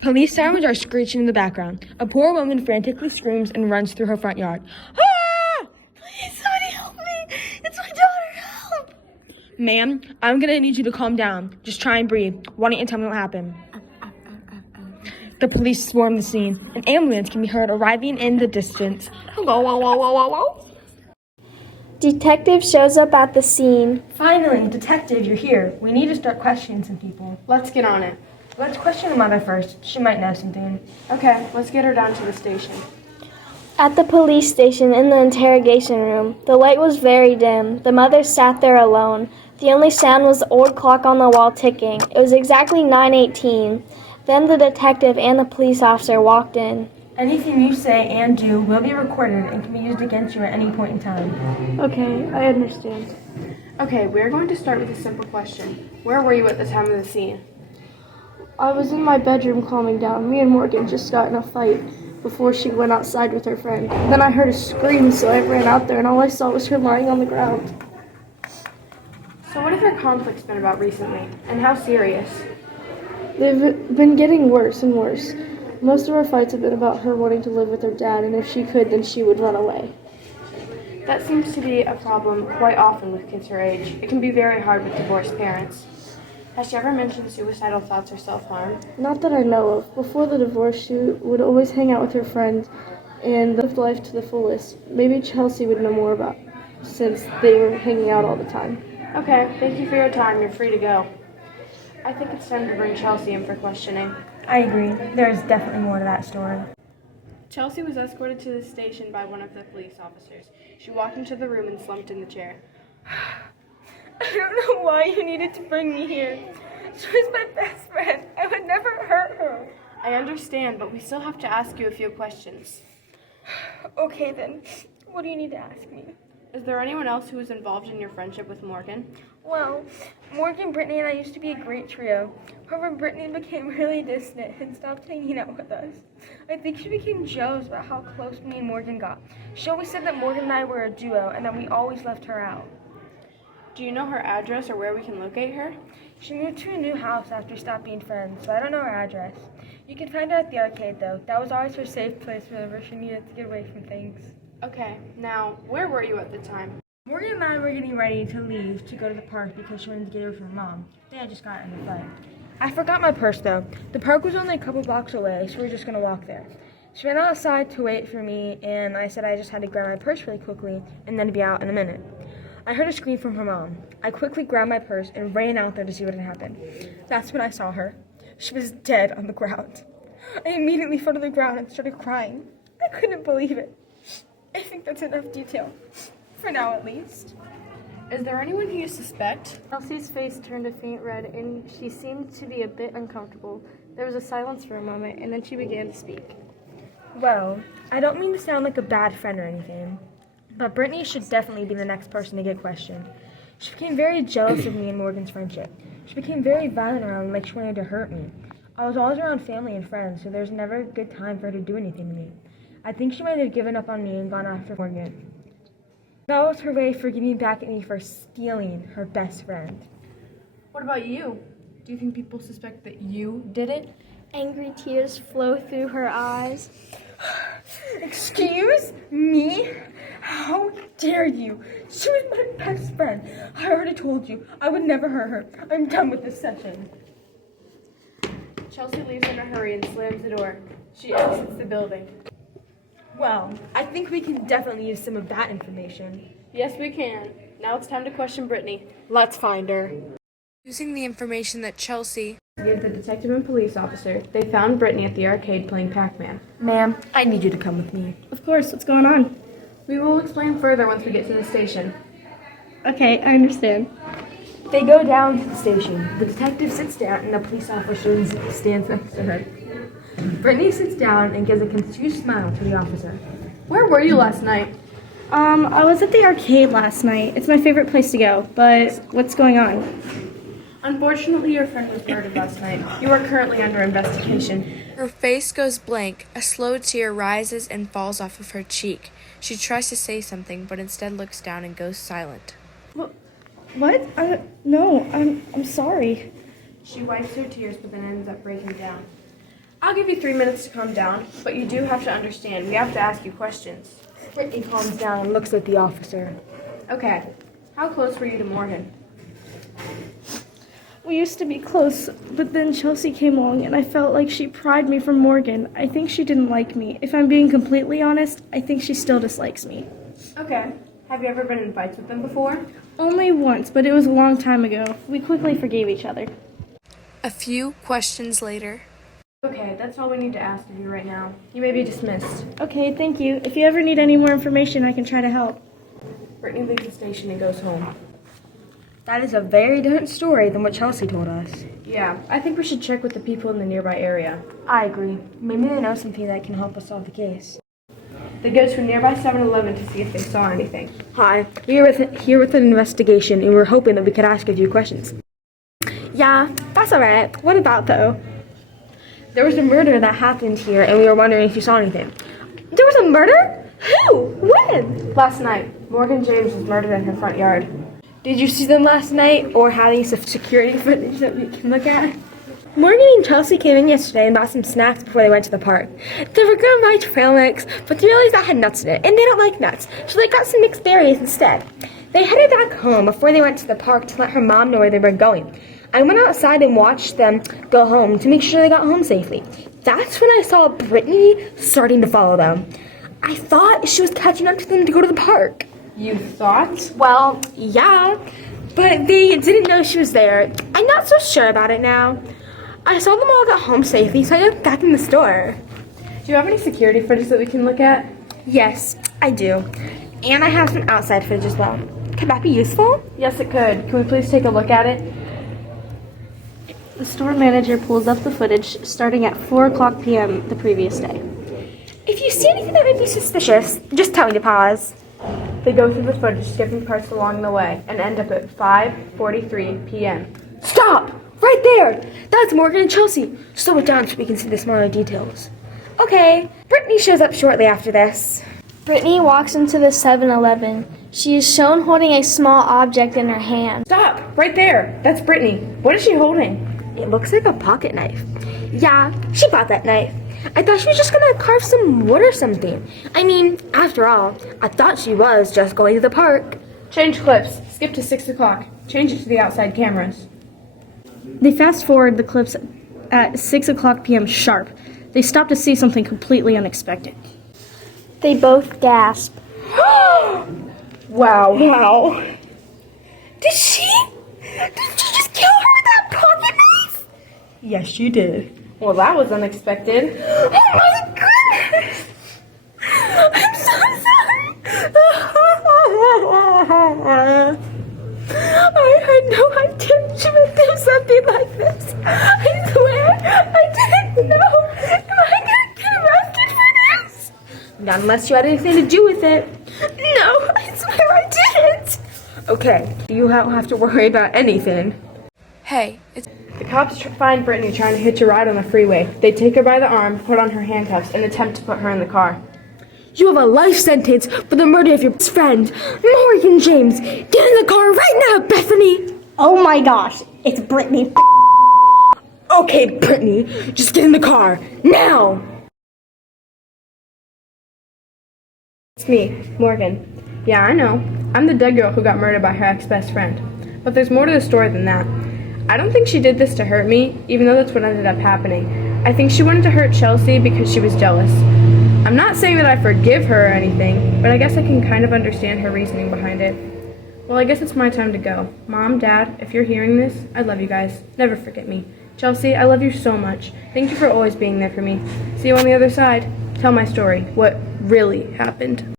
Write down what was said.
Police sirens are screeching in the background. A poor woman frantically screams and runs through her front yard. Ah! Please, somebody help me! It's my daughter, help! Ma'am, I'm gonna need you to calm down. Just try and breathe. Why don't you tell me what happened? The police swarm the scene. An ambulance can be heard arriving in the distance. Detective shows up at the scene. Finally, detective, you're here. We need to start questioning some people. Let's get on it. Let's question the mother first. She might know something. Okay, let's get her down to the station. At the police station in the interrogation room, the light was very dim. The mother sat there alone. The only sound was the old clock on the wall ticking. It was exactly 9:18. Then the detective and the police officer walked in. Anything you say and do will be recorded and can be used against you at any point in time. Okay, I understand. Okay, we're going to start with a simple question. Where were you at the time of the scene? I was in my bedroom calming down. Me and Morgan just got in a fight before she went outside with her friend. Then I heard a scream, so I ran out there, and all I saw was her lying on the ground. So what have your conflicts been about recently, and how serious? They've been getting worse and worse. Most of our fights have been about her wanting to live with her dad, and if she could, then she would run away. That seems to be a problem quite often with kids her age. It can be very hard with divorced parents. Has she ever mentioned suicidal thoughts or self-harm? Not that I know of. Before the divorce, she would always hang out with her friends and live life to the fullest. Maybe Chelsea would know more about since they were hanging out all the time. Okay, thank you for your time. You're free to go. I think it's time to bring Chelsea in for questioning. I agree. There's definitely more to that story. Chelsea was escorted to the station by one of the police officers. She walked into the room and slumped in the chair. I don't know why you needed to bring me here. She was my best friend. I would never hurt her. I understand, but we still have to ask you a few questions. Okay then, what do you need to ask me? Is there anyone else who was involved in your friendship with Morgan? Well, Morgan, Brittany, and I used to be a great trio. However, Brittany became really distant and stopped hanging out with us. I think she became jealous about how close me and Morgan got. She always said that Morgan and I were a duo and that we always left her out. Do you know her address or where we can locate her? She moved to a new house after stopped being friends, so I don't know her address. You can find her at the arcade, though. That was always her safe place whenever she needed to get away from things. Okay, now, where were you at the time? Morgan and I were getting ready to leave to go to the park because she wanted to get away from her mom. They had just gotten in a fight. I forgot my purse, though. The park was only a couple blocks away, so we were just going to walk there. She went outside to wait for me, and I said I just had to grab my purse really quickly and then be out in a minute. I heard a scream from her mom. I quickly grabbed my purse and ran out there to see what had happened. That's when I saw her. She was dead on the ground. I immediately fell to the ground and started crying. I couldn't believe it. I think that's enough detail. For now, at least. Is there anyone who you suspect? Chelsea's face turned a faint red, and she seemed to be a bit uncomfortable. There was a silence for a moment, and then she began to speak. Well, I don't mean to sound like a bad friend or anything, but Brittany should definitely be the next person to get questioned. She became very jealous of me and Morgan's friendship. She became very violent around me, like she wanted to hurt me. I was always around family and friends, so there's never a good time for her to do anything to me. I think she might have given up on me and gone after Morgan. That was her way for getting back at me for stealing her best friend. What about you? Do you think people suspect that you did it? Angry tears flow through her eyes. Excuse me? How dare you? She was my best friend. I already told you I would never hurt her. I'm done with this session. Chelsea leaves in a hurry and slams the door. She exits the building. Well, I think we can definitely use some of that information. Yes, we can. Now it's time to question Brittany. Let's find her. Using the information that Chelsea gave the detective and police officer, they found Brittany at the arcade playing Pac-Man. Ma'am, I need you to come with me. Of course, what's going on? We will explain further once we get to the station. Okay, I understand. They go down to the station. The detective sits down and the police officer stands next to her. Brittany sits down and gives a confused smile to the officer. Where were you last night? I was at the arcade last night. It's my favorite place to go, but what's going on? Unfortunately, your friend was murdered last night. You are currently under investigation. Her face goes blank. A slow tear rises and falls off of her cheek. She tries to say something, but instead looks down and goes silent. What? No, I'm sorry. She wipes her tears but then ends up breaking down. I'll give you 3 minutes to calm down, but you do have to understand. We have to ask you questions. Brittany calms down and looks at the officer. Okay. How close were you to Morgan? We used to be close, but then Chelsea came along and I felt like she pried me from Morgan. I think she didn't like me. If I'm being completely honest, I think she still dislikes me. Okay. Have you ever been in fights with them before? Only once, but it was a long time ago. We quickly forgave each other. A few questions later. Okay, that's all we need to ask of you right now. You may be dismissed. Okay, thank you. If you ever need any more information, I can try to help. Brittany leaves the station and goes home. That is a very different story than what Chelsea told us. Yeah, I think we should check with the people in the nearby area. I agree. Maybe they know something that can help us solve the case. They go to a nearby 7-Eleven to see if they saw anything. Hi, we're here with an investigation, and we're hoping that we could ask a few questions. Yeah, that's alright. What about, though? There was a murder that happened here, and we were wondering if you saw anything. There was a murder? Who? When? Last night, Morgan James was murdered in her front yard. Did you see them last night, or have any security footage that we can look at? Morgan and Chelsea came in yesterday and bought some snacks before they went to the park. They were going to buy trail mix, but they realized that had nuts in it, and they don't like nuts, so they got some mixed berries instead. They headed back home before they went to the park to let her mom know where they were going. I went outside and watched them go home to make sure they got home safely. That's when I saw Brittany starting to follow them. I thought she was catching up to them to go to the park. You thought? Well, yeah, but they didn't know she was there. I'm not so sure about it now. I saw them all get home safely, so I went back in the store. Do you have any security footage that we can look at? Yes, I do. And I have some outside footage as well. Could that be useful? Yes, it could. Can we please take a look at it? The store manager pulls up the footage starting at 4:00 p.m. the previous day. If you see anything that may be suspicious, just tell me to pause. They go through the footage, skipping parts along the way, and end up at 5:43 p.m. Stop! Right there! That's Morgan and Chelsea. Slow it down so we can see the smaller details. Okay, Brittany shows up shortly after this. Brittany walks into the 7-Eleven. She is shown holding a small object in her hand. Stop! Right there! That's Brittany. What is she holding? It looks like a pocket knife. Yeah, she bought that knife. I thought she was just gonna carve some wood or something. I mean, after all, I thought she was just going to the park. Change clips. Skip to 6 o'clock. Change it to the outside cameras. They fast forward the clips at 6:00 p.m. sharp. They stop to see something completely unexpected. They both gasp. Wow. Wow. Did she just kill her with that pocket knife? Yes, she did. Well, that was unexpected. Oh my goodness! I'm so sorry. I had no idea she would do something like this. I swear, I didn't know. Am I gonna get arrested for this? Not unless you had anything to do with it. No, I swear I didn't. Okay, you don't have to worry about anything. Hey, it's The cops find Brittany trying to hitch a ride on the freeway. They take her by the arm, put on her handcuffs, and attempt to put her in the car. You have a life sentence for the murder of your best friend, Morgan James. Get in the car right now, Bethany. Oh my gosh, it's Brittany. Okay, Brittany, just get in the car now. It's me, Morgan. Yeah, I know. I'm the dead girl who got murdered by her ex-best friend. But there's more to the story than that. I don't think she did this to hurt me, even though that's what ended up happening. I think she wanted to hurt Chelsea because she was jealous. I'm not saying that I forgive her or anything, but I guess I can kind of understand her reasoning behind it. Well, I guess it's my time to go. Mom, Dad, if you're hearing this, I love you guys. Never forget me. Chelsea, I love you so much. Thank you for always being there for me. See you on the other side. Tell my story. What really happened.